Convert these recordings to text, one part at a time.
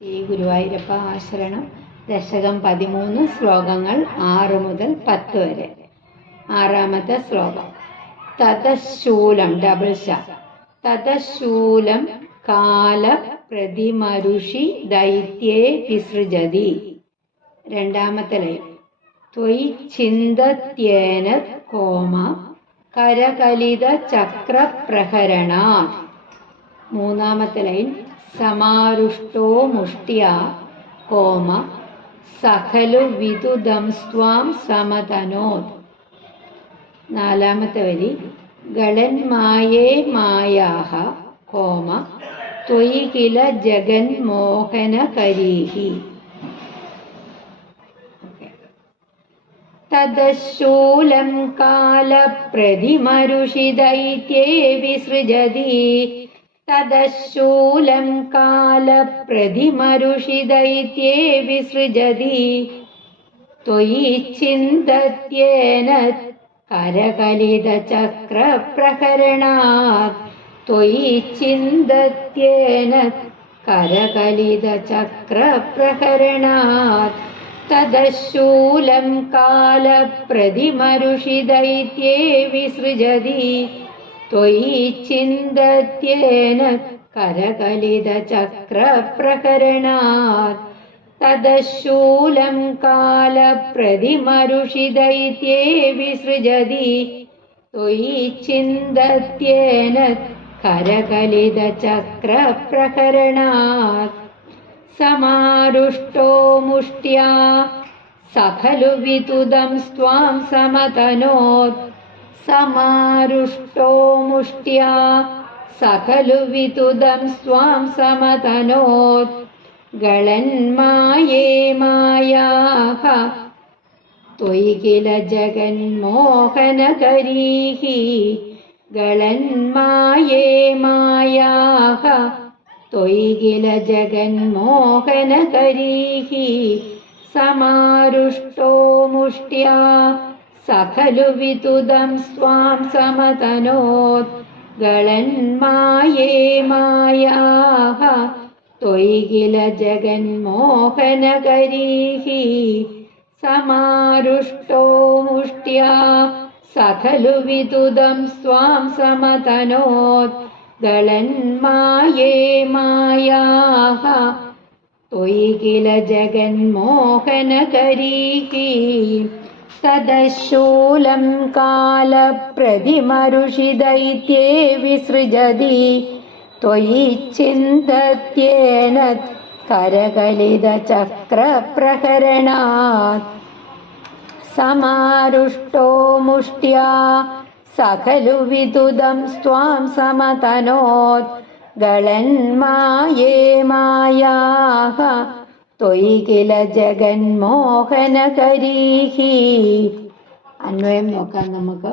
ശ്രീ ഗുരുവായൂരപ്പ ആശരണം ദശകം 13 ശ്ലോകങ്ങൾ 6 മുതൽ 10 വരെ. ആറാമത്തെ ശ്ലോകം. തതശൂലം ഡബിൾ ശ. തതശൂലം കാല പ്രതിമരുഷി ദൈത്യേ വിസൃജതി. രണ്ടാമത്തെ ലയം. ത്വയി ചിന്തത്യേന കോമ കരകലിത ചക്രപ്രഹരണാത്. മൂന്നാമത്തെ ലൈൻ. സമാരുഷ്ടോ മുഷ്ട്യാ കോമ സഖലു വിദുദംസ്ത്വാം സമതനോത്. നാലാമത്തെ വരി. ഗളന്മായേ മായാഹ കോമ ത്വയി കില ജഗന്മോഹനകരീഹി. തദശൂലം കാലപ്രതിമരുഷി ദൈത്യേ വിസൃജതി. തദശൂലം കാലപ്രതിമരുഷി ദൈത്യേ വിസൃജതി. ത്വയി ചിന്തത്യേന കരകലിത ചക്രപ്രഹരണാത്. ത്വയി ചിന്തത്യേന കരകലിത ചക്രപ്രഹരണാത്. തദശൂലം കാലപ്രതിമരുഷി ദൈത്യേ വിസൃജതി. ത്വയി ചിന്തത്യേന കരകലിത ചക്രപ്രഹരണാത്. തദശൂലം കാലപ്രതിമരുഷി ദൈത്യേ വിസൃജതി. ത്വയി ചിന്തത്യേന കരകലിത ചക്രപ്രഹരണാത്. സമാരുഷ്ടോ മുഷ്ട്യാ സഖലു വിദുദംസ്ത്വാം സമതനോത്. സമാരുഷ്ടോ മുഷ്ട്യാ സഖലു വിദുദംസ്ത്വാം സമതനോത്. ഗളന്മായേ മായാഹ ത്വയി കില ജഗന്മോഹനകരീഹി. ഗളന്മായേ മായാഹ ത്വയി കില ജഗന്മോഹനകരീഹി. സമാരുഷ്ടോ മുഷ്ട്യാ സഖലു വിദുദംസ്ത്വാം സമതനോത്. ഗളന്മായേ മായാഹ ത്വയി കില ജഗന്മോഹനകരീഹി. സമാരുഷ്ടോ മുഷ്ട്യാ സഖലു വിദുദംസ്ത്വാം സമതനോത്. ഗളന്മായേ മായാഹ ത്വയി കില ജഗന്മോഹനകരീഹി. തദശൂലം കാലപ്രതിമരുഷി ദൈത്യേ വിസൃജതി. ത്വയി ചിന്തത്യേന കരകലിത ചക്രപ്രഹരണാത്. സമാരുഷ്ടോ മുഷ്ട്യാ സഖലു വിദുദംസ്ത്വാം സമതനോത്. ഗളന്മായേ മായാഹ ത്വയി കില ജഗന്മോഹനകരീഹി. അന്വയം നോക്കാം നമുക്ക്.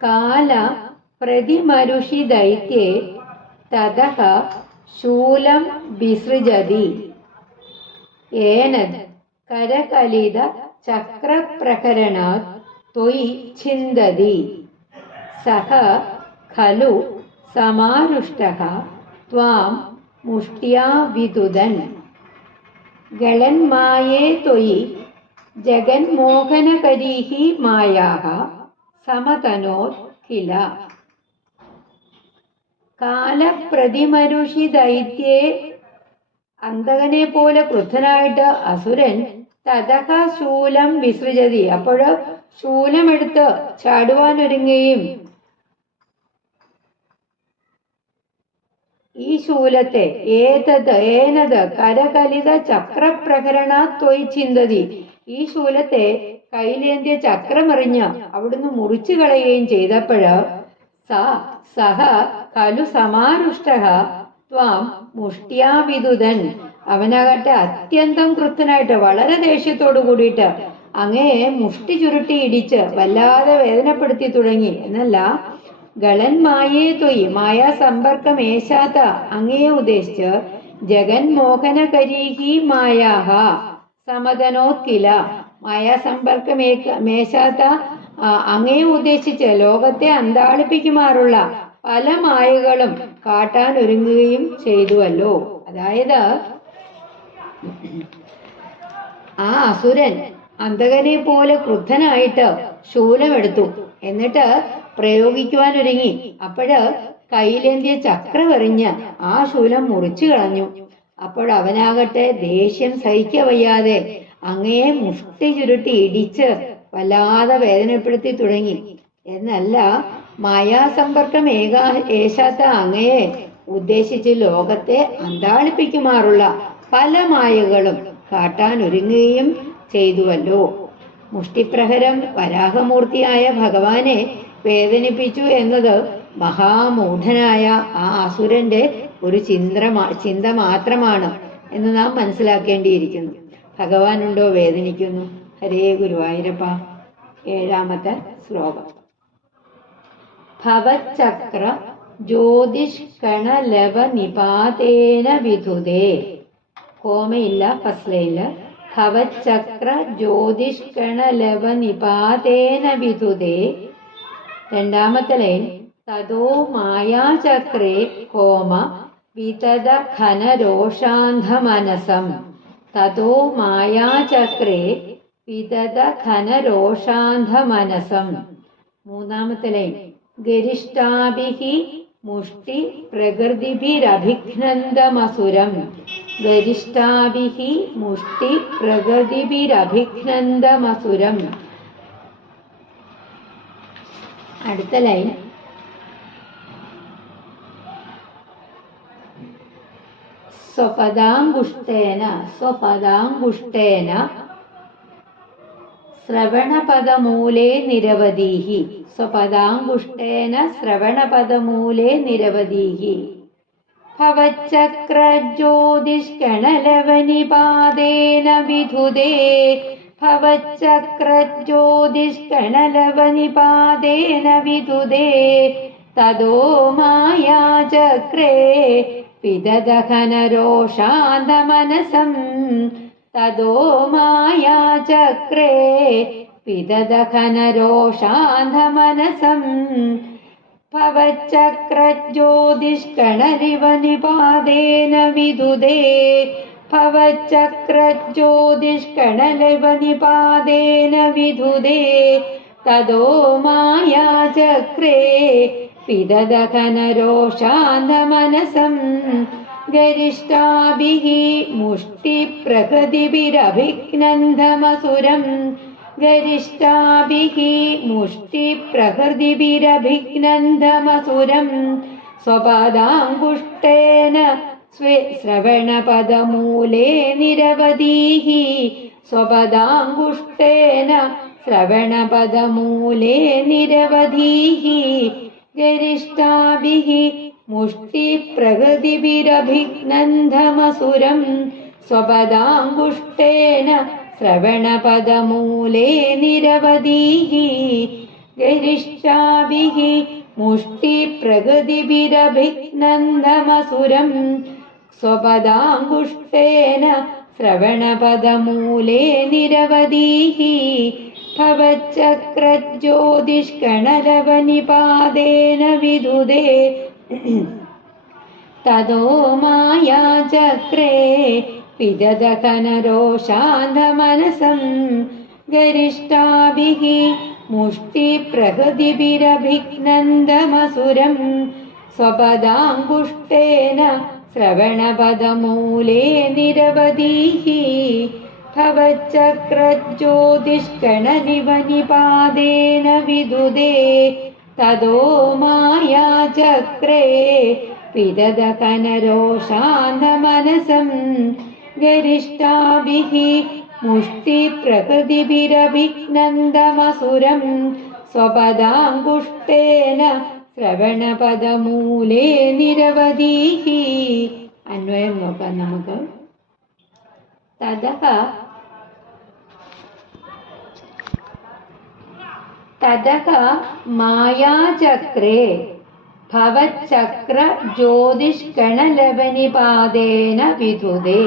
കാല പ്രതിമരുഷി ദൈത്യേ തതഃ ശൂലം വിസൃജതി. ഏനദ് കരകലിത ചക്രപ്രഹരണാത് ത്വയി ഛിന്ദതി. സഹ ഖലു സമാരുഷ്ടഃ ത്വാം മുഷ്ട്യാ വിദുദൻ. ഗളന്മായേ ത്വയി ജഗന്മോഹനകരീഹി മായാഹ സമതനോത് കില. കാലപ്രതിമരുഷി ദൈത്യേ അന്തകനെ പോലെ ക്രുദ്ധനായിട്ട് അസുരൻ തതഃ ശൂലം വിസൃജതി. അപ്പോഴ് ശൂലമെടുത്ത് ചാടുവാനൊരുങ്ങുകയും ഈ ശൂലത്തെ ഏനത് കരകലിത ചക്രപ്രഹരണാത് ത്വയി ചിന്തതി. ഈ ശൂലത്തെ കൈലേന്തിയ ചക്രമെറിഞ്ഞ് അവിടുന്ന് മുറിച്ചു കളയുകയും ചെയ്തപ്പോഴ് സഹ ഖലു സമാരുഷ്ടഃ ത്വാം മുഷ്ട്യാ വിദുദൻ. അവനാകട്ടെ അത്യന്തം ക്രുദ്ധനായിട്ട് വളരെ ദേഷ്യത്തോടു കൂടിയിട്ട് അങ്ങയെ മുഷ്ടി ചുരുട്ടി ഇടിച്ച് വല്ലാതെ വേദനപ്പെടുത്തി തുടങ്ങി എന്നല്ല. ഗളന്മായേ ത്വയി മായാ സമ്പർക്കം ഏശാത്ത അങ്ങയെ ഉദ്ദേശിച്ച് ജഗന്മോഹനകരീഹി മായാഹ സമതനോത് കില. മായാസമ്പർക്കമേശാത്ത അങ്ങയെ ഉദ്ദേശിച്ച് ലോകത്തെ അന്താളിപ്പിക്കുമാറുള്ള പല മായകളും കാട്ടാൻ ഒരുങ്ങുകയും ചെയ്തുവല്ലോ. അതായത് ആ അസുരൻ അന്തകനെ പോലെ ക്രുദ്ധനായിട്ട് ശൂലമെടുത്തു. എന്നിട്ട് പ്രയോഗിക്കുവാൻ ഒരുങ്ങി. അപ്പോഴ് കയ്യിലേന്തിയ ചക്രമെറിഞ്ഞ് ആ ശൂലം മുറിച്ചു കളഞ്ഞു. അവനാകട്ടെ ദേഷ്യം സഹിക്കവയ്യാതെ അങ്ങയെ മുഷ്ടി ചുരുട്ടി ഇടിച്ച് വല്ലാതെ വേദനപ്പെടുത്തി തുടങ്ങി. എന്നല്ല, മായാസമ്പർക്കം ഏശാത്ത അങ്ങയെ ഉദ്ദേശിച്ച് ലോകത്തെ അന്താളിപ്പിക്കുമാറുള്ള പല മായകളും കാട്ടാൻ ഒരുങ്ങുകയും ചെയ്തുവല്ലോ. മുഷ്ടിപ്രഹരം വരാഹമൂർത്തിയായ ഭഗവാനെ വേദനിപ്പിച്ചു എന്നത് മഹാമൂഢനായ ആ അസുരന്റെ ഒരു ചിന്ത മാത്രമാണ് എന്ന് നാം മനസ്സിലാക്കേണ്ടിയിരിക്കുന്നു. ഭഗവാനുണ്ടോ വേദനിക്കുന്നു? ഹരേ ഗുരുവായൂരപ്പ. 7ാമത്തെ ശ്ലോകം. ഭവച്ചക്ര ജ്യോതിഷ്കണലവ നിപാതേന വിധുതേ. കോമയില്ല, ഫസ്ലയില്ല. ഭവച്ചക്ര ജ്യോതിഷ്കണലവ നിപാതേന വിധുതേ. 2ാമത്തെ ലൈൻ. തതോ മായാചക്രേ കോമ വിതത ഘനരോഷാന്ധമനസം. തതോ മായാചക്രേ വിതത ഘനരോഷാന്ധമനസം. 3ാമത്തെ ലൈൻ. ഗരിഷ്ഠാഭിഹി മുഷ്ടി പ്രകൃതിഭിരഭിഘ്നന്ദമസുരം. ഗരിഷ്ഠാഭിഹി മുഷ്ടി പ്രകൃതിഭിരഭിഘ്നന്ദമസുരം. അടുത്ത ലൈൻ. സ്വപദാംഗുഷ്ടേന ശ്രവണപദമൂലേ നിരവധീഹി. സ്വപദാംഗുഷ്ടേന ശ്രവണപദമൂലേ നിരവധീഹി. ഭവച്ചക്രജ്യോതിഷ്കണലവനിപാതേന വിധുതേ. ഭവച്ചക്രജ്യോതിഷ്കണലവനിപാതേന വിധുതേ. തതോ മായാചക്രേ പിതദഘനരോഷാന്തമനസം. തതോ മായാചക്രേ പിതദഘനരോഷാന്തമനസം. ഭവച്ചക്രജ്യോതിഷ്കണലിവനിപാതേന വിധുതേ. ഭവച്ചക്രജ്യോതിഷ്കണലിവനിപാതേന വിധുതേ. തതോ മായാചക്രേ പിതദഘനരോഷാന്തമനസം. ഗരിഷ്ഠാഭിഹി മുഷ്ടിപ്രകൃതിഭിരഭിഘ്നന്ദമസുരം. ഗരിഷ്ഠാഭിഹി മുഷ്ടിപ്രകൃതിഭിരഭിഘ്നന്ദമസുരം. സ്വപദാംഗുഷ്ടേന ശ്രവണപദമൂലേ നിരവധീഹി. സ്വപദാംഗുഷ്ടേന ശ്രവണപദമൂലേ നിരവധീഹി. ഗരിഷ്ഠാഭിഹി മുഷ്ടിപ്രകൃതിഭിരഭിഘ്നന്ദമസുരം. സ്വപദാംഗുഷ്ടേന ശ്രവണപദമൂലേ നിരവധീഹി. ഗരിഷ്ഠാഭിഹി മുഷ്ടിപ്രകൃതിഭിരഭിഘ്നന്ദമസുരം. സ്വപദാംഗുഷ്ടേന ശ്രവണപദമൂലേ നിരവധീഹി. ഭവച്ചക്രജ്യോതിഷ്കണലവനിപാതേന വിധുതേ. തതോ മായാചക്രേ പിതദഘനരോഷാന്തമനസം. ഗരിഷ്ഠാഭിഹി മുഷ്ടിപ്രകൃതിഭിരഭിഘ്നന്ദമസുരം. സ്വപദാംഗുഷ്ടേന ശ്രവണപദമൂലേ നിരവധീഹി. ഭവച്ചക്രജ്യോതിഷ്കണലിവനിപാതേന വിധുതേ. തതോ മായാചക്രേ പിതദഘനരോഷാന്തമനസം. ഗരിഷ്ഠാഭിഹി മുഷ്ടിപ്രകൃതിഭിരഭിഘ്നന്ദമസുരം. സ്വപദാംഗുഷ്ടേന ശ്രവണപദമൂലേ നിരവധീഹി. അന്വയം നോക്കാം നമുക്ക്. തതഃ മായാചക്രേ ഭവച്ചക്ര ജ്യോതിഷ്കണലവനിപാതേന വിധുതേ.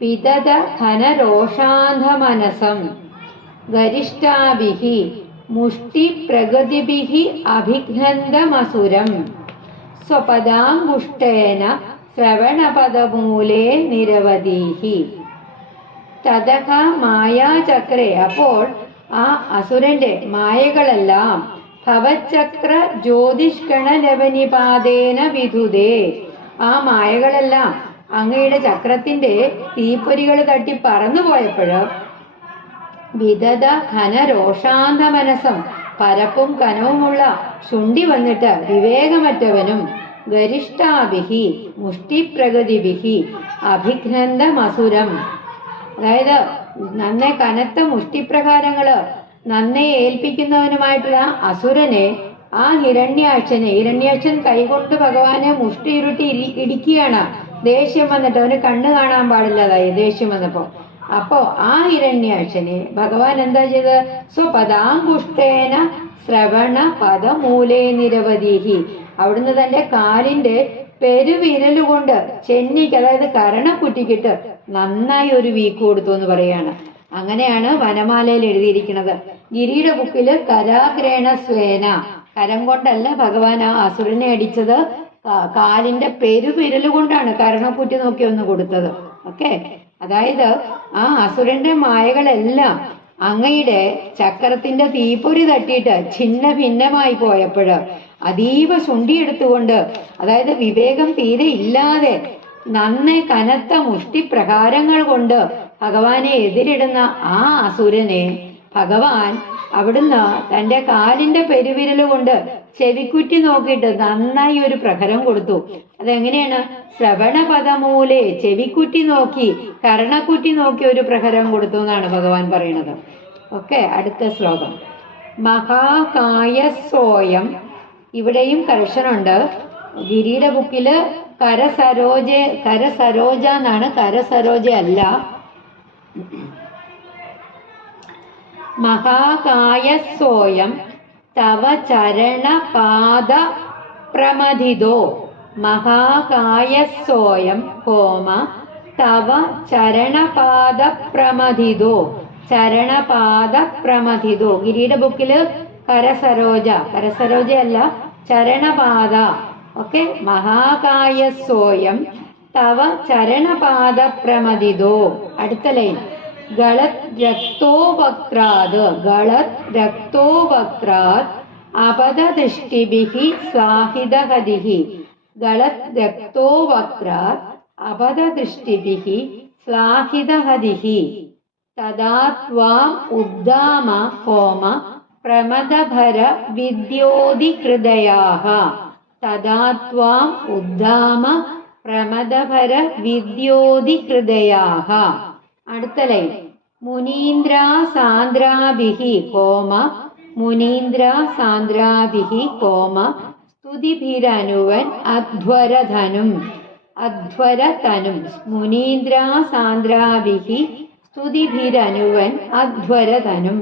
പിതദ ഘനരോഷാന്ധമനസം. ഗരിഷ്ഠാഭിഹി മുഷ്ടിപ്രഗതിഭിः അഭിഘ്നന്തമസുരം സ്വപദാംഗുഷ്ടേന ശ്രവണപദമൂലേ നിരവധീഹി. തതഃ മായാചക്രേ, അപ്പോൾ ആ അസുരന്റെ മായകളെല്ലാം ഭവചക്ര ജ്യോതിഷ്കണലവനിപാതേന വിധുതേ, ആ മായകളെല്ലാം അങ്ങയുടെ ചക്രത്തിന്റെ തീപ്പൊരികൾ തട്ടി പറന്നു പോയപ്പോഴ് വിദത ഘനരോഷാന്ത മനസ്സം, പരപ്പും കനവുമുള്ള ശുണ്ഠി വന്നിട്ട് വിവേകമറ്റവനും ഗരിഷ്ഠാഭിഹി മുഷ്ടിപ്രഗതിഭിഹി അഭിഘ്നന്തമസുരം, അതായത് നന്നെ കനത്ത മുഷ്ടിപ്രകാരങ്ങള് നന്നെ ഏൽപ്പിക്കുന്നവനുമായിട്ടുള്ള അസുരനെ, ആ ഹിരണ്യാക്ഷൻ കൈകൊണ്ട് ഭഗവാനെ മുഷ്ടി ഇരുട്ടി ഇടിക്കുകയാണ്. ദേഷ്യം വന്നിട്ട് അവന് കണ്ണ് കാണാൻ പാടില്ലതായി ദേഷ്യം വന്നപ്പോ. അപ്പോ ആ ഹിരണ്യാക്ഷനെ ഭഗവാൻ എന്താ ചെയ്ത്, സ്വപദാംഗുഷ്ടേന ശ്രവണ പദമൂലേ നിരവധീഹി, അവിടുന്ന് തന്റെ കാലിന്റെ പെരുവിരലുകൊണ്ട് ചെന്നിക്ക്, അതായത് കരണക്കുറ്റിക്കിട്ട് നന്നായി ഒരു വീക്ക് കൊടുത്തു എന്ന് പറയാണ്. അങ്ങനെയാണ് വനമാലയിൽ എഴുതിയിരിക്കുന്നത്. ഗിരിയുടെ ബുക്കില് കരാഗ്രേണ സ്വേന, കരം കൊണ്ടല്ല ഭഗവാൻ ആ അസുരനെ അടിച്ചത്, കാലിന്റെ പെരുവിരല് കൊണ്ടാണ് കരണക്കുറ്റി നോക്കി ഒന്ന് കൊടുത്തത്. ഓക്കെ, അതായത് ആ അസുരന്റെ മായകളെല്ലാം അങ്ങയുടെ ചക്രത്തിന്റെ തീപ്പൊരി തട്ടിയിട്ട് ഛിന്ന ഭിന്നമായി പോയപ്പോഴ് അതീവ ശുണ്ഠിയെടുത്തുകൊണ്ട്, അതായത് വിവേകം തീരെ ഇല്ലാതെ നന്നെ കനത്ത മുഷ്ടിപ്രകാരങ്ങൾ കൊണ്ട് ഭഗവാനെ എതിരിടുന്ന ആ അസുരനെ ഭഗവാൻ അവിടുന്ന് തന്റെ കാലിന്റെ പെരുവിരൽ കൊണ്ട് ചെവിക്കുറ്റി നോക്കിയിട്ട് നന്നായി ഒരു പ്രഹരം കൊടുത്തു. അതെങ്ങനെയാണ്? ശ്രവണപദമൂലെ, ചെവിക്കുറ്റി നോക്കി കർണക്കുറ്റി നോക്കി ഒരു പ്രഹരം കൊടുത്തു എന്നാണ് ഭഗവാൻ പറയുന്നത്. ഓക്കെ, അടുത്ത ശ്ലോകം. മഹാകായസോയം, ഇവിടെയും കർഷനുണ്ട്. ഗിരിയുടെ ബുക്കില് കരസരോജ എന്നാണ്, കരസരോജ അല്ല. മഹാകായസോയം തവ ചരണപാദ പ്രമഥിതോ, മഹാകായസോയം കോമ തവ ചരണപാദ പ്രമഥിതോ, ചരണപാദ പ്രമഥിതോ. ഗിരിയുടെ ബുക്കില് കരസരോജ അല്ല, ചരണപാദ. ഓക്കെ, മഹാകായസോയം തവ ചരണപാദ പ്രമഥിതോ. അടുത്ത ലൈൻ. ഗളത് രക്തോവക്രാത് അപദദൃഷ്ടിഭിഹി സ്വാഹിതഹതിഹി. ഗളത് രക്തോവക്രാത് അപദദൃഷ്ടിഭിഹി സ്വാഹിതഹതിഹി. തദാ ത്വാം ഉദ്ദാമ ഹോമ പ്രമദഭര വിദ്യോതിഹൃദയാഃ. തദാ ത്വാം ഉദ്ദാമ പ്രമദഭര വിദ്യോതിഹൃദയാഃ. അടുത്ത ലൈൻ. മുനീന്ദ്രാസാന്ദ്രാഭിഹി ഹോമ സ്തുതിഭിരനുവൻ അധ്വരതനും. മുനീന്ദ്രാസാന്ദ്രാഭിഹി സ്തുതിഭിരനുവൻ അധ്വരതനും.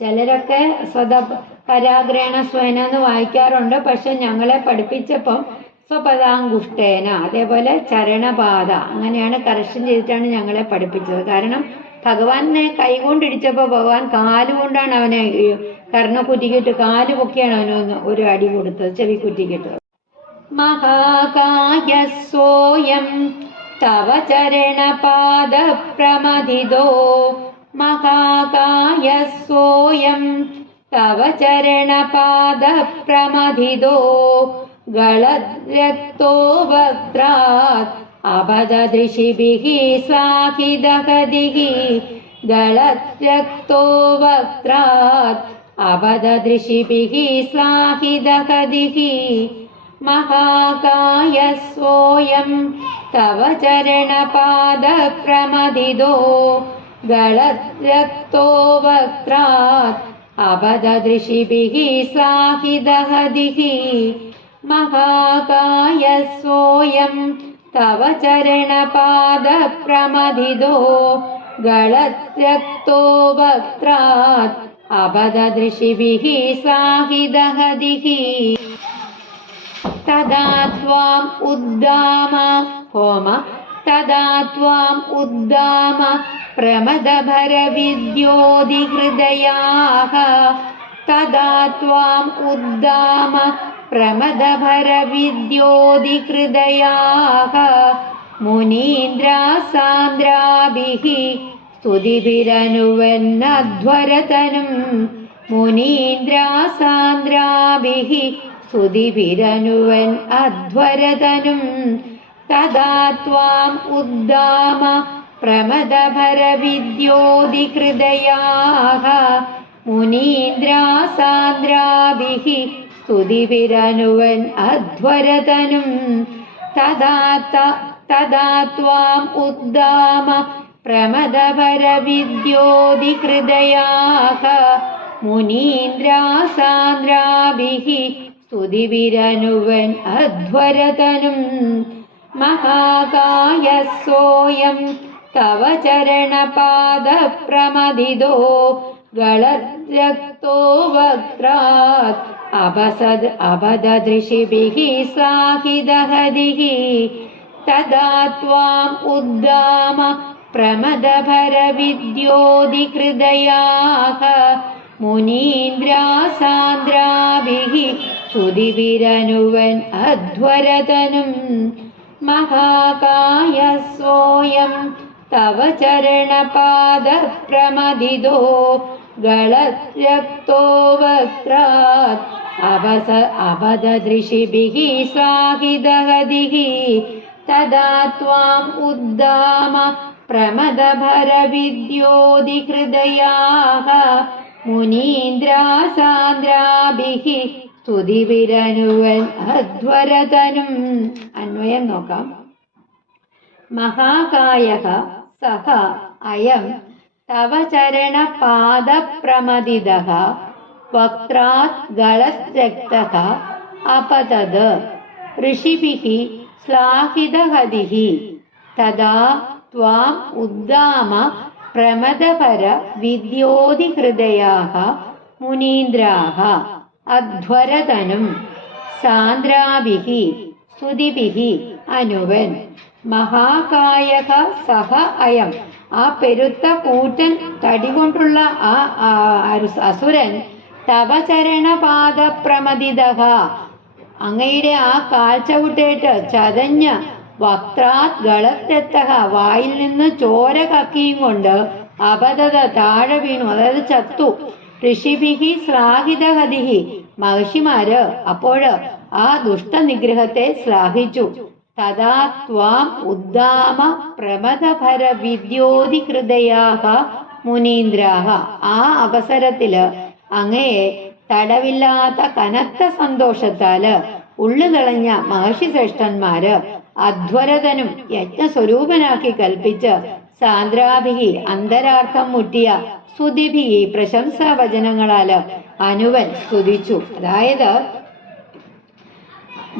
ചിലരൊക്കെ കരാഗ്രേണ സ്വന എന്ന് വായിക്കാറുണ്ട്. പക്ഷെ ഞങ്ങളെ പഠിപ്പിച്ചപ്പം സ്വപദാംഗുഷ്ടേന, അതേപോലെ ചരണപാത, അങ്ങനെയാണ് കറക്ഷൻ ചെയ്തിട്ടാണ് ഞങ്ങളെ പഠിപ്പിച്ചത്. കാരണം ഭഗവാനെ കൈകൊണ്ടിടിച്ചപ്പോൾ ഭഗവാൻ കാലുകൊണ്ടാണ് അവനെ കർണക്കുറ്റിക്കിട്ട്, കാല് പൊക്കിയാണ് അവന് ഒരു അടി കൊടുത്തത്, ചെവിക്കുറ്റിക്കിട്ട്. മഹാകായസോയം തവ ചരണപാദ പ്രമഥിതോ, മഹാകായസോയം തവ ചരണപാദ പ്രമഥിതോ. ഗളദ്രക്തോവക്രാത് അപദദൃശിഭിഹി സ്വാഹിതഹതിഹി. ഗളദ്രക്തോവക്രാത് അപദദൃശിഭിഹി സ്വാഹിതഹതിഹി. മഹാകായസോയം തവ ചരണപാദ പ്രമഥിതോ. ഗളദ്രക്തോവക്രാത് അപദദൃശിഭിഹി സ്വാഹിതഹതിഹി. മഹാകായസോയം തവ ചരണപാദ പ്രമഥിതോ. ഗളദ്രക്തോവക്രാത് അപദദൃശിഭിഹി സ്വാഹിതഹതിഹി. തദാ ത്വാം ഉദ്ദാമ ഹോമ തദാ ത്വാം ഉദ്ദാമ प्रमदभरविद्योदिहृदयाः तदा त्वाम् उद्दाम प्रमदभरविद्योदिहृदयाः मुनीन्द्रासान्द्राभिः स्तुतिभिरनुवन्नध्वरतनुं मुनीन्द्रासान्द्राभिः स्तुतिभिरनुवन् अध्वरतनुं तदा त्वाम् उद्दाम प्रमदभरविद्योदिहृदयाः मुनीन्द्रासान्द्राभिः स्तुतिभिरनुवन् अध्वरतनुं तदा त्वाम् उद्दाम प्रमदभरविद्योदिहृदयाः मुनीन्द्रासान्द्राभिः स्तुतिभिरनुवन् अध्वरतनुं महाकायः सोऽयं तव चरणपादप्रमदितो गलद्रक्तो वक्त्रात् अबददृशिभिः साहिदहदिः तदा त्वाम् उद्दाम प्रमदभरविद्योदिहृदयाः मुनीन्द्रासान्द्राभिः स्तुतिभिरनुवन् अध्वरतनुं महाकायः सोऽयं तव चरणपादप्रमदितो गलद्रक्तो वक्त्रात् अबददृशिभिः साहिदहदिः तदा त्वाम् उद्दाम प्रमदभरविद्योदिहृदयाः मुनीन्द्रासान्द्राभिः स्तुतिभिरनुवन् अध्वरतनुं अन्वयं നോക്കാം महाकायः सः अयं तव चरणपादप्रमदितः वक्त्रात् गलद्रक्तः अपतद ऋषिभिः श्लाघितहदिः तदा त्वाम् उद्दाम प्रमदभरविद्योदिहृदयाः मुनीन्द्राः अध्वरतनुं सान्द्राभिः സ്തുതിഭിः അനുവൻ മഹാകായക സഹ അയം. ആ പെരുത്ത കൂറ്റൻ തടി കൊണ്ടുള്ള ആ അസുരൻ തവചരണപാദപ്രമദിതഃ അങ്ങയുടെ ആ കാൽച്ചവിട്ടേറ്റ് ചതഞ്ഞ് വക്രാത് ഗളത്തെത്തഹ വായിൽ നിന്ന് ചോര കക്കിയും കൊണ്ട് അപതത താഴെ വീണു, അതായത് ചത്തു. ഋഷിഭിഹി ശ്ലാഘിതഹതിഹി മഹർഷിമാര് അപ്പോൾ ആ ദുഷ്ടനിഗ്രഹത്തെ ശ്ലാഘിച്ചു. തഥാ ത്വാം ഉദ്ദാമ പ്രമദഭര വിദ്യോതിഹൃദയാഹ മുനീന്ദ്രാഹ. ആ അവസരത്തില് അങ്ങയെ തടവില്ലാത്ത കനത്ത സന്തോഷത്താല് ഉള്ളുകളഞ്ഞ മഹർഷി ശ്രേഷ്ഠന്മാര് അധ്വരതനും യജ്ഞസ്വരൂപനാക്കി കൽപ്പിച്ച് സാന്ദ്രാഭിഹി അന്തരാർത്ഥം മുട്ടിയ സ്തുതിഭി പ്രശംസാ വചനങ്ങളാല് അനുവൻ സ്തുതിച്ചു. അതായത്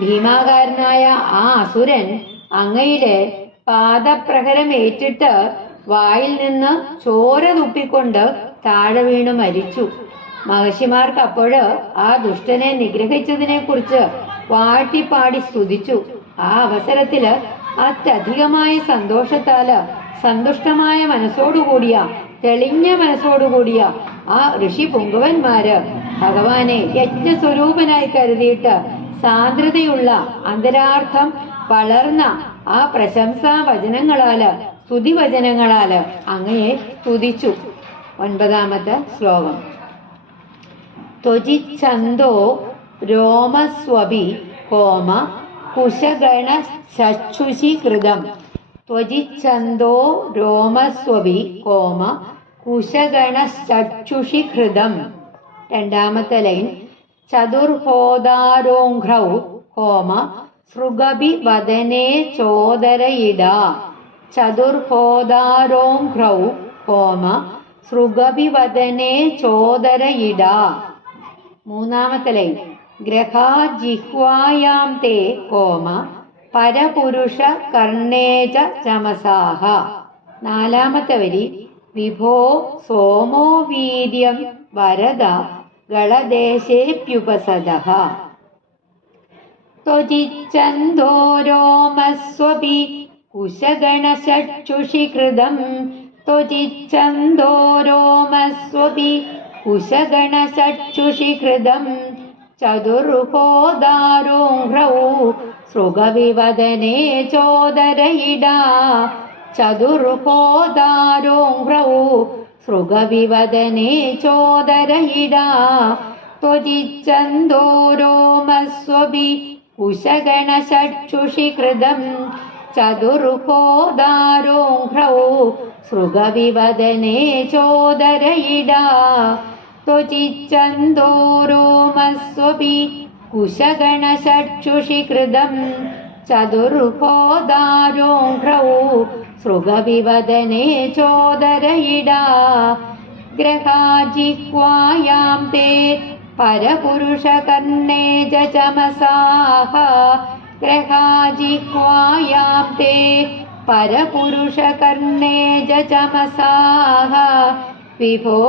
ഭീമാകാരനായ ആ അസുരൻ അങ്ങയുടെ പാദപ്രഹരം ഏറ്റിട്ട് വായിൽ നിന്ന് ചോര തുപ്പിക്കൊണ്ട് താഴെ വീണു മരിച്ചു. മഹർഷിമാർക്ക് അപ്പോൾ ആ ദുഷ്ടനെ നിഗ്രഹിച്ചതിനെ കുറിച്ച് വാട്ടിപ്പാടി സ്തുതിച്ചു. ആ അവസരത്തില് അത്യധികമായ സന്തോഷത്താല് സന്തുഷ്ടമായ മനസ്സോടുകൂടിയ തെളിഞ്ഞ മനസ്സോടുകൂടിയ ആ ഋഷി പുങ്കവന്മാര് ഭഗവാനെ യജ്ഞസ്വരൂപനായി കരുതിയിട്ട് സാന്ദ്രതയുള്ള അന്തരാർത്ഥം വളർന്ന ആ പ്രശംസാ വചനങ്ങളാല് സ്തുതിവചനങ്ങളാല് അങ്ങയെ സ്തുതിച്ചു. 9ാമത്തെ ശ്ലോകം. ത്വജിച്ഛന്തോ രോമസ്വപി ഹോമ കുശഗണ ചക്ഷുഷി കൃതം. ത്വജിച്ഛന്തോ രോമസ്വപി ഹോമ കുശഗണ ചക്ഷുഷി കൃതം. 2ാമത്തെ ലൈൻ. ചതുർഹോദാരോഘ്രൗ ഹോമ സൃഗഭി വദനേ ചോദരയിട. ചതുർഹോദാരോഘ്രൗ ഹോമ സൃഗഭി വദനേ ചോദരയിട. 3ാമത്തെ ലൈൻ. ഗ്രഹാ ജിഹ്വായാം തേ ഹോമ പരപുരുഷ കർണേജ ചമസാഹ. 4ാമത്തെ വരി. വിഭോ സോമോ വീര്യം വരദ ഗളദേശേപ്യുപസദഃ. ത്വജിച്ഛന്തോ രോമസ്വപി കുശഗണ ചക്ഷുഷി കൃതം. त्वजिच्छन्दोरोमस्वपि कुशगणचक्षुषि कृतं चतुर्होदारोङ्घ्रौ सृगविवदने चोदरयिडा चतुर्होदारोङ्घ्रौ सृगविवदने चोदरयिडा त्वजिच्छन्दोरोमस्वपि कुशगणचक्षुषि कृतं चतुर्होदारोङ्घ्रौ सृगविवदने चोदरयिडा त्वजिच्छन्दोरोमस्वपि कुशगणचक्षुषि कृतं चतुर्होदारोङ्घ्रौ सृगविवदने चोदरयिडा ग्रहाजिह्वायां ते परपुरुषकर्णे च चमसाः ग्रहाजिह्वायां ते परपुरुषकर्णे च चमसाः विभो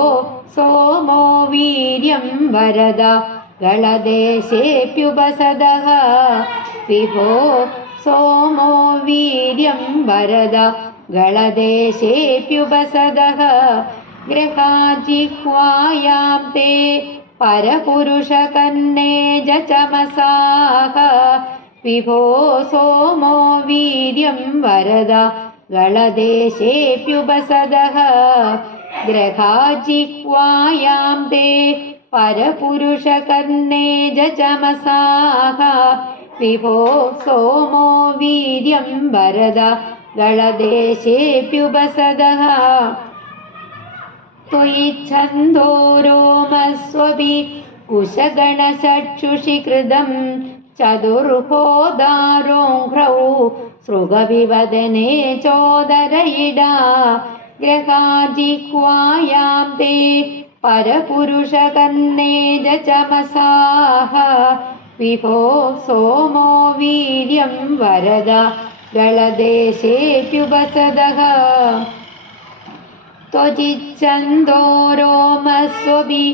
सोमो वीर्यं वरद गलदेशेऽप्युपसदः विभो सोमो वीर्यं वरद गलदेशेऽप्युपसदः ग्रहाजिह्वायां ते परपुरुषकर्णे च चमसाः विभो सोमो वीर्यं वरद गलदेशेऽप्युपसदः ग्रहाजिह्वायां ते परपुरुषकर्णे च चमसाः विभो सोमो वीर्यं वरद गलदेशेऽप्युपसदः त्वयि छन्दोरोमस्वपि कुशगणचक्षुषि कृतं चतुर्होदारोङ्घ्रौ सृगविवदने चोदरयिडा ग्रहाजिह्वायां ते परपुरुषकर्णे च चमसाः विभो सोमो वीर्यं वरद गलदेशेऽप्युपसदः त्वजिच्छन्दोरोमस्वपि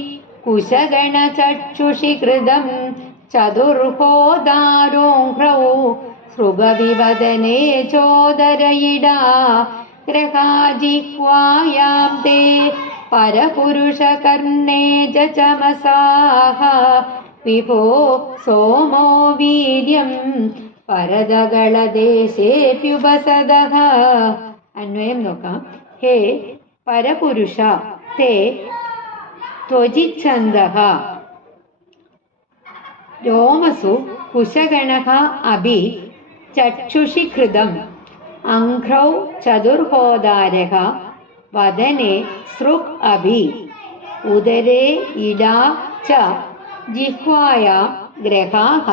कुशगणचक्षुषि कृतं चतुर्होदारोङ्घ्रौ सृगविवदने चोदरयिडा ग्रहाजिह्वायां ते परपुरुषकर्णे च चमसाः विभो सोमो वीर्यं वरद गलदेशेऽप्युपसदः अन्वयं നോക്കാം हे परपुरुष ते त्वजिच्छन्दः रोमसु कुशगणः अभि चक्षुषि कृतम् अङ्घ्रौ चतुर्होदारः वदने सृक् अभि उदरे इडा च जिह्वाया ग्रहाः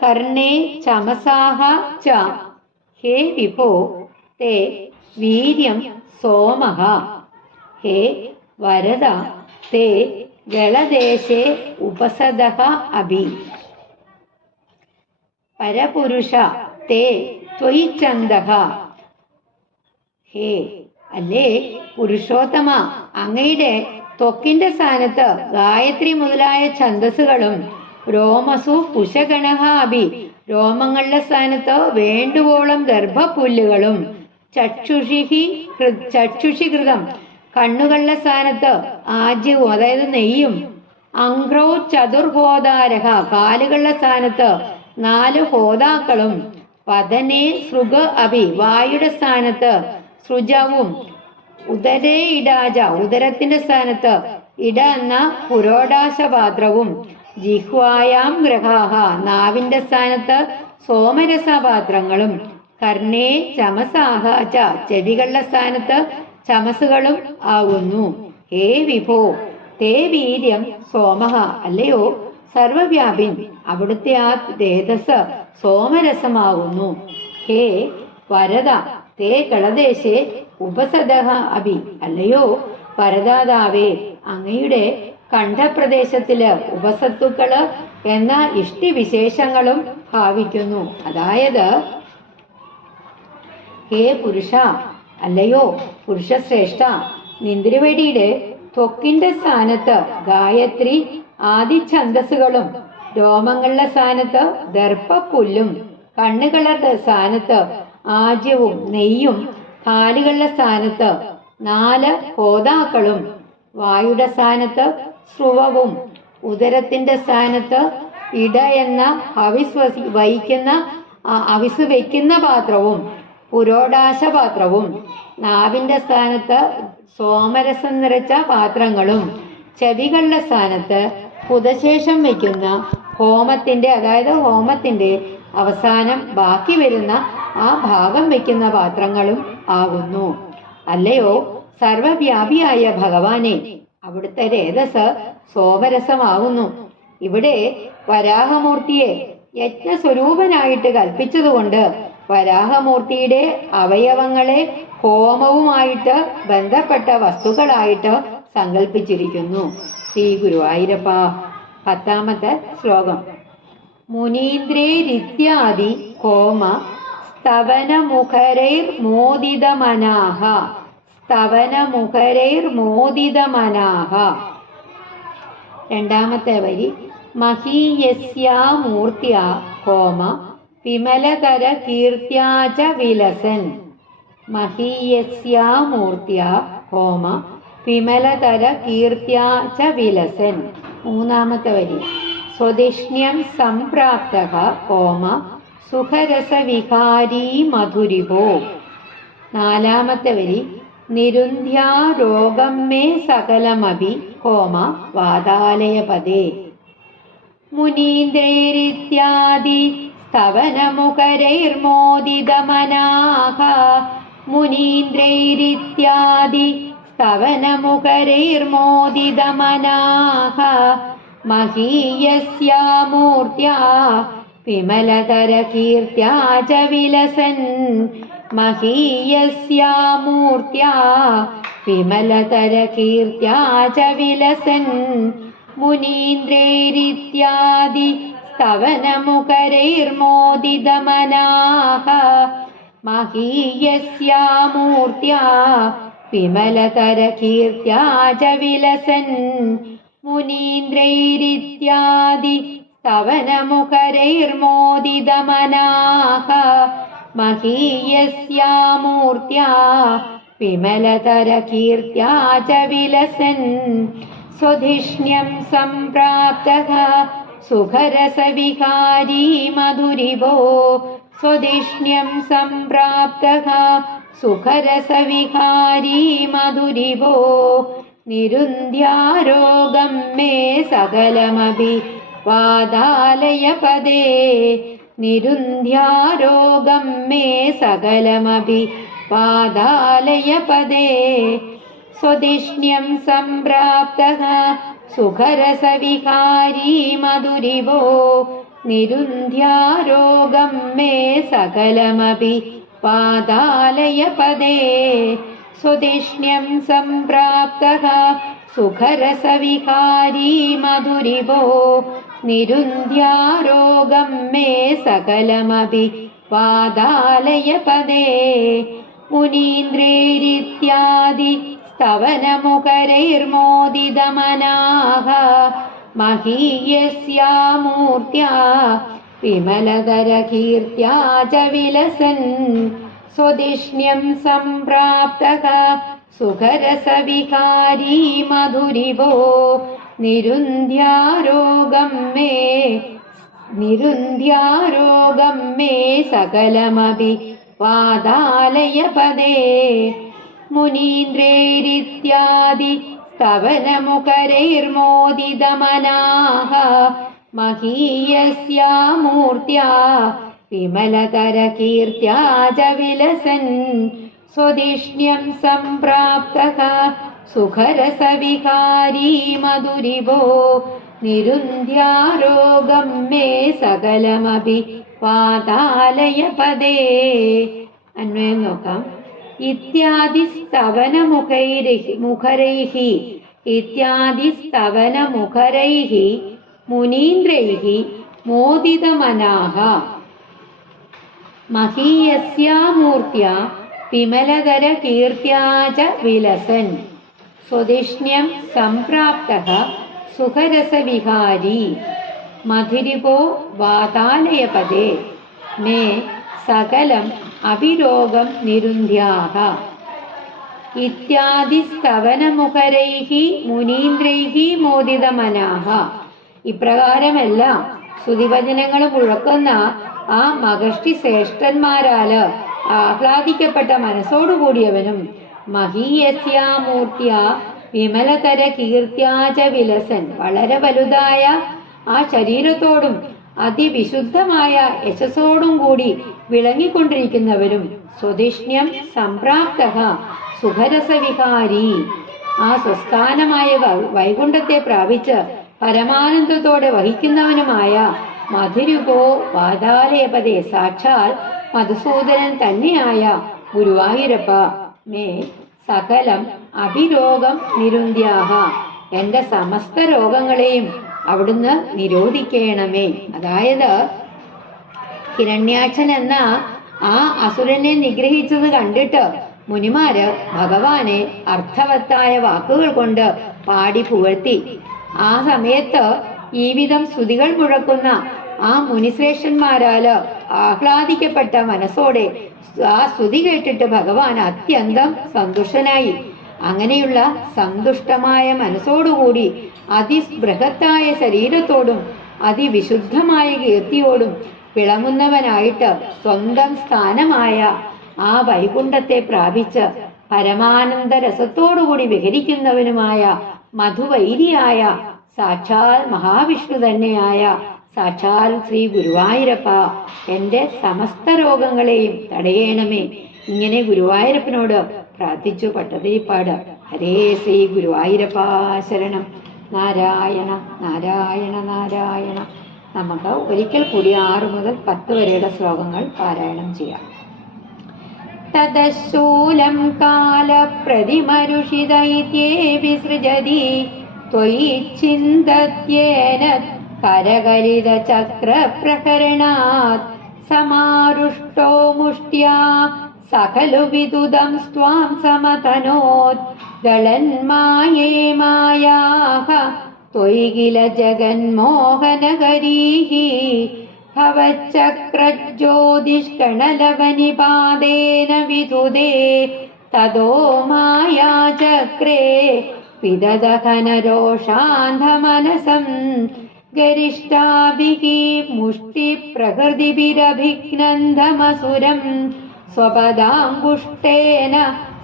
कर्णे चमसाः च हे विभो ते वीर्यं सोमः हे वरद ते गलदेशे उपसदः अभि परपुरुष ते त्वयि छन्दः ഹേ അല്ലേ പുരുഷോത്തമ, അങ്ങയുടെ ത്വക്കിന്റെ സ്ഥാനത്ത് ഗായത്രി മുതലായ ഛന്ദസ്സുകളും രോമസു കുശഗണഹ അഭി രോമങ്ങളുടെ സ്ഥാനത്ത് വേണ്ടുവോളം ഗർഭപ്പുല്ലുകളും ചക്ഷുഷികൃതം കണ്ണുകളുടെ സ്ഥാനത്ത് ആജ്യവും അതായത് നെയ്യും അംഘ്രൗ ചതുർഹോദാരഹ കാലുകളുടെ സ്ഥാനത്ത് 4 ഹോതാക്കളും വദനേ സൃഗ അഭി വായുടെ സ്ഥാനത്ത് സൃജവും ഉദരേ ഇടാജ ഉദരത്തിന്റെ സ്ഥാനത്ത് ഇട എന്ന പുരോടാശപാത്രവും ജിഹ്വായാം ഗ്രഹാഹ നാവിന്റെ സ്ഥാനത്ത് സോമരസപാത്രങ്ങളും കർണേ ചമസാഹ ച ചെവികളുടെ സ്ഥാനത്ത് ചമസുകളും ആകുന്നു. ഹേ വിഭോ തേ വീര്യം സോമഹ അല്ലയോ സർവവ്യാപിൻ അവിടുത്തെ ആ തേജസ് സോമരസമാകുന്നു. ഹേ വരദ തേ കളദേശേ ഉപസദഹ അഭി അല്ലയോ പരദാതാവേ അങ്ങയുടെ കണ്ഠപ്രദേശത്തില് ഉപസത്തുക്കള് എന്ന ഇഷ്ടിവിശേഷങ്ങളും ഭാവിക്കുന്നു. അതായത് ഹേ പുരുഷ അല്ലയോ പുരുഷശ്രേഷ്ഠ നിന്ദ്രവടിയുടെ ത്വക്കിന്റെ സ്ഥാനത്ത് ഗായത്രി ആദി ഛന്ദസ്സുകളും രോമങ്ങളുടെ സ്ഥാനത്ത് ദർഭപ്പുല്ലും കണ്ണുകളുടെ സ്ഥാനത്ത് ആജ്യവും നെയ്യും കാലുകളുടെ സ്ഥാനത്ത് 4 ഹോതാക്കളും വായുടെ സ്ഥാനത്ത് ശ്രുവവും ഉദരത്തിന്റെ സ്ഥാനത്ത് ഇട എന്ന ഹവിസ് വയ്ക്കുന്ന പാത്രവും പുരോടാശപാത്രവും നാവിന്റെ സ്ഥാനത്ത് സോമരസം നിറച്ച പാത്രങ്ങളും ചെവികളുടെ സ്ഥാനത്ത് പുതശേഷം വയ്ക്കുന്ന ഹോമത്തിന്റെ അവസാനം ബാക്കി വരുന്ന ആ ഭാഗം വയ്ക്കുന്ന പാത്രങ്ങളും ആകുന്നു. അല്ലയോ സർവവ്യാപിയായ ഭഗവാനെ, അവിടുത്തെ രേതസ് സോമരസമാകുന്നു. ഇവിടെ വരാഹമൂർത്തിയെ യജ്ഞസ്വരൂപനായിട്ട് കൽപ്പിച്ചതുകൊണ്ട് വരാഹമൂർത്തിയുടെ അവയവങ്ങളെ ഹോമവുമായിട്ട് ബന്ധപ്പെട്ട വസ്തുക്കളായിട്ട് സങ്കല്പിച്ചിരിക്കുന്നു. ശ്രീ ഗുരുവായൂരപ്പ. 10ാമത്തെ ശ്ലോകം. മുനീന്ദ്രേരിത്യാദി ഹോമ സ്തവനമുഖരൈർമോദിതമനാഃ. സ്തവനമുഖരൈർമോദിതമനാഃ. 2ാമത്തെ വരി. മഹീയസ്യാമൂർത്യാ ഹോമ വിമലതര കീർത്യാ ച വിലസൻ. മഹീയസ്യാമൂർത്യാ ഹോമ വിമലതര കീർത്യാ ച വിലസൻ. 3ാമത്തെ വരി. സ്വദിഷ്ണ്യം സംപ്രാപ്തഃ ഹോമ സുഖരസവികാരീ മധുരിപോ. 4ാമത്തെ വരി. നിരുന്ധ്യാരോഗം മേ സകലമഭി ഹോമ വാതാലയപദേ. മുനീന്ദ്രൈരിത്യാദി സ്തവനമുഖരൈർമോദിതമനാഃ. മുനീന്ദ്രൈരിത്യാദി സ്തവനമുഖരൈർമോദിതമനാഃ. മഹീയസ്യാമൂർത്യാ വിമലതരകീർത്യാ ച വിലസൻ. മഹീയസ്യാമൂർത്യാ വിമലതരകീർത്യാ ച വിലസൻ. മുനീന്ദ്രൈരിത്യാദി സ്തവനമുഖരൈർമോദിതമനാഃ. മഹീയസ്യാമൂർത്യാ വിമലതരകീർത്യാ ച വിലസൻ. മുനീന്ദ്രൈരിത്യാദി സ്തവനമുഖരൈർമോദിതമനാഃ. മഹീയസ്യാമൂർത്യാ വിമലതരകീർത്യാ ച വിലസൻ. സ്വധിഷ്ണ്യം സംപ്രാപ്തഃ സുഖരസവികാരീ മധുരിപോ. സ്വധിഷ്ണ്യം സംപ്രാപ്തഃ സുഖരസവികാരീ മധുരിപോ. നിരുന്ധ്യാരോഗം മേ സകലമഭി വാതാലയപദേ. നിരുന്ധ്യാരോഗം മേ സകലമഭി വാതാലയപദേ. സ്വദിഷ്ണ്യം സംപ്രാപ്തഃ സുഖരസവികാരീ മധുരിപോ. നിരുന്ധ്യാരോഗം മേ സകലമഭി വാതാലയപദേ. സ്വദിഷ്ണ്യം സംപ്രാപ്തഃ സുഖരസവികാരീ മധുരിപോ. നിരുന്ധ്യാരോഗം മേ സകലമഭി വാതാലയപദേ. മുനീന്ദ്രൈരിത്യാദി സ്തവനമുഖരൈർമോദിതമനാഃ. മഹീയസ്യാമൂർത്യാ വിമലതരകീർത്യാ ച വിലസൻ. സ്വദിഷ്ണ്യം സംപ്രാപ്തഃ സുഖരസവികാരീ മധുരിപോ. നിരുന്ധ്യാരോഗം മേ സകലമഭി വാതാലയപദേ. മുനീന്ദ്രൈരിത്യാദി സ്തവനമുഖരൈർമോദിതമനാഃ. മഹീയസ്യാമൂർത്യാ വിമലതരകീർത്യാ ച വിലസൻ. സ്വദിഷ്ണ്യം സംപ്രാപ്തഃ സുഖരസവികാരീ മധുരിപോ. നിരുന്ധ്യാരോഗം മേ സകലമഭി വാതാലയപദേ. അന്വയം നോക്കാം. ഇത്യാദി സ്തവനമുഖരൈഃ ഇത്യാദി സ്തവനമുഖരൈഃ മുനീന്ദ്രൈഃ മോദിതമനാഃ. മഹീയസ്യാമൂർത്യാ വിമലതരകീർത്യാ ച വിലസൻ. സ്വദിഷ്ണ്യം സംപ്രാപ്തഃ സുഖരസവികാരീ മധുരിപോ വാതാലയപദേ. മേ സകലം അഭിരോഗം നിരുന്ധ്യാഃ. ഇത്യാദി സ്തവനമുഖരൈഃ മുനീന്ദ്രൈഃ മോദിതമനാഃ. ഇപ്രകാരമെല്ലാം സ്തുതിവചനങ്ങൾ മുഴക്കുന്ന ആ മഹർഷി ശ്രേഷ്ഠന്മാരാല് ആഹ്ലാദിക്കപ്പെട്ട മനസ്സോടുകൂടിയവനും മഹീയസ്യാമൂർത്തിയ വിമലതര കീർത്തിയാച വിലസൻ, വളരെ വലുതായ ആ ശരീരത്തോടും അതിവിശുദ്ധമായ യശസ്സോടും കൂടി വിളങ്ങിക്കൊണ്ടിരിക്കുന്നവരും സ്വദിഷ്ണ്യം സംപ്രാപ്ത സുഖരസവിഹാരി, ആ സ്വസ്ഥാനമായ വൈകുണ്ഠത്തെ പ്രാപിച്ച് പരമാനന്ദത്തോടെ വഹിക്കുന്നവനുമായ മധുരുപോ വാതാലയപതേ, സാക്ഷാൽ മധുസൂദനൻ തന്നെയായ ഗുരുവായൂരപ്പ, മേ സകലം അഭിരോഗം നിരുന്ധ്യാഹ, എന്റെ സമസ്ത രോഗങ്ങളെയും അവിടുന്ന് നിരോധിക്കണമേ. അതായത് ഹിരണ്യാക്ഷൻ എന്ന ആ അസുരനെ നിഗ്രഹിച്ചത് കണ്ടിട്ട് മുനിമാര് ഭഗവാനെ അർത്ഥവത്തായ വാക്കുകൾ കൊണ്ട് പാടി പുകഴ്ത്തി. ആ സമയത്ത് ഈ വിധം സ്തുതികൾ മുഴക്കുന്ന ആ മുനിശ്രേഷ്ഠന്മാരാല് ആഹ്ലാദിക്കപ്പെട്ട മനസ്സോടെ ആ സ്തുതി കേട്ടിട്ട് ഭഗവാൻ അത്യന്തം സന്തുഷ്ടനായി. അങ്ങനെയുള്ള സന്തുഷ്ടമായ മനസ്സോടുകൂടി അതിബൃഹത്തായ ശരീരത്തോടും അതിവിശുദ്ധമായ കീർത്തിയോടും വിളങ്ങുന്നവനായിട്ട് സ്വന്തം സ്ഥാനമായ ആ വൈകുണ്ഠത്തെ പ്രാപിച്ച് പരമാനന്ദ രസത്തോടുകൂടി വിഹരിക്കുന്നവനുമായ മധുവൈരിയായ സാക്ഷാൽ മഹാവിഷ്ണു തന്നെയായ സാക്ഷാൽ ശ്രീ ഗുരുവായൂരപ്പ, എന്റെ സമസ്ത രോഗങ്ങളെയും തടയണമേ. ഇങ്ങനെ ഗുരുവായൂരപ്പനോട് പ്രാർത്ഥിച്ചു പട്ടതിരിപ്പാട്. ഹരേ ശ്രീ ഗുരുവായൂരപ്പ ശരണം. നാരായണ നാരായണ നാരായണ. നമുക്ക് ഒരിക്കൽ കൂടി 6 മുതൽ 10 വരെയുള്ള ശ്ലോകങ്ങൾ പാരായണം ചെയ്യാം. തദശൂലം കാലപ്രതിമരുഷിതൈത്യേ വിസൃജതി ത്വയി ചിന്തത്യേന കരകരിതചക്രപ്രകരണാത് സമാരുഷ്ടോ മുഷ്ട്യാ സഖലു വിദുദം സ്വാം സമതനോത് ഗളന്മായേ മായാഃ ത്വയി കില ജഗന്മോഹനകരീഃ ഭവച്ചക്രജ്യോതിഷ്കണലവനിപാതേന വിദുദേ തതോ മായാചക്രേ വിദദഹനരോഷാന്ധമനസം ഗരിഷ്ഠാഭിഃ മുഷ്ടിപ്രകൃതിഭിരഭിഘ്നന്ധമസുരം സ്വപദാംഗുഷ്ടേന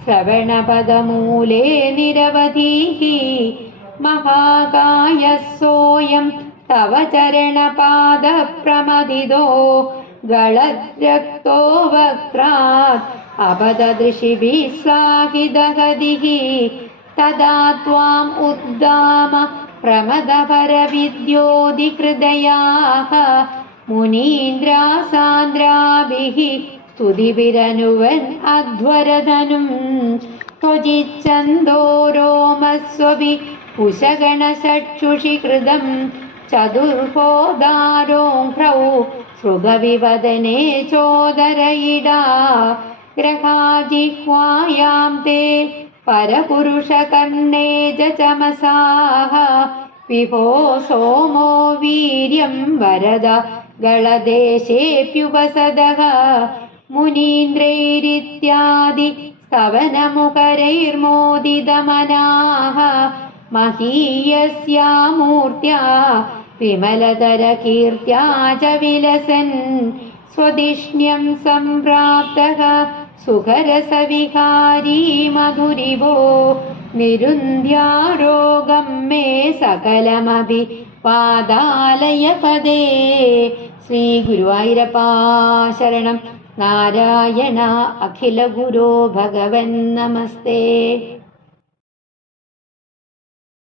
ശ്രവണപദമൂലേ നിരവധീഃ മഹാകായഃ സോയം തവ ചരണപാദപ്രമദിതോ ഗളദ്രക്തോ വക്രാത് അപദദൃശിഭിः സാഹിദഹതിഃ തദാ ത്വാം ഉദ്ദാമ പ്രമദപരവിദ്യോതിഹൃദയാഃ മുനീന്ദ്രാസാന്ദ്രാഭിः സ്തുതിഭിരനുവൻ അധ്വരധനും ത്വജിച്ഛന്തോരോമസ്വഭി കുശഗണചക്ഷുഷി കൃതം ചതുർഹോദാരോഘ്രൗ സൃഗവിവദനേ ചോദരയിടാ ഗ്രഹാജിഹ്വായാം തേ പരപുരുഷകർണേ ചമസാഃ വിഭോ സോമോ വീര്യം വരദ ഗളദേശേപ്യുപസദഃ മുനീന്ദ്രൈരിത്യാദി സ്തവനമുഖരൈർമോദിതമനാഃ മഹീയസ്യാമൂർത്യാ വിമലതര കീർത്യാ ച വിലസൻ സ്വദിഷ്ണ്യം സംപ്രാപ്തഃ സുഖരസവിഹാരീ മധുരിവോ നിരുന്ധ്യാരോഗം മേ സകലമഭി പാദാലയപദേ. ശ്രീ ഗുരുവായൂരപ്പ ശരണം. നാരായണ അഖില ഗുരോ ഭഗവൻ നമസ്തേ.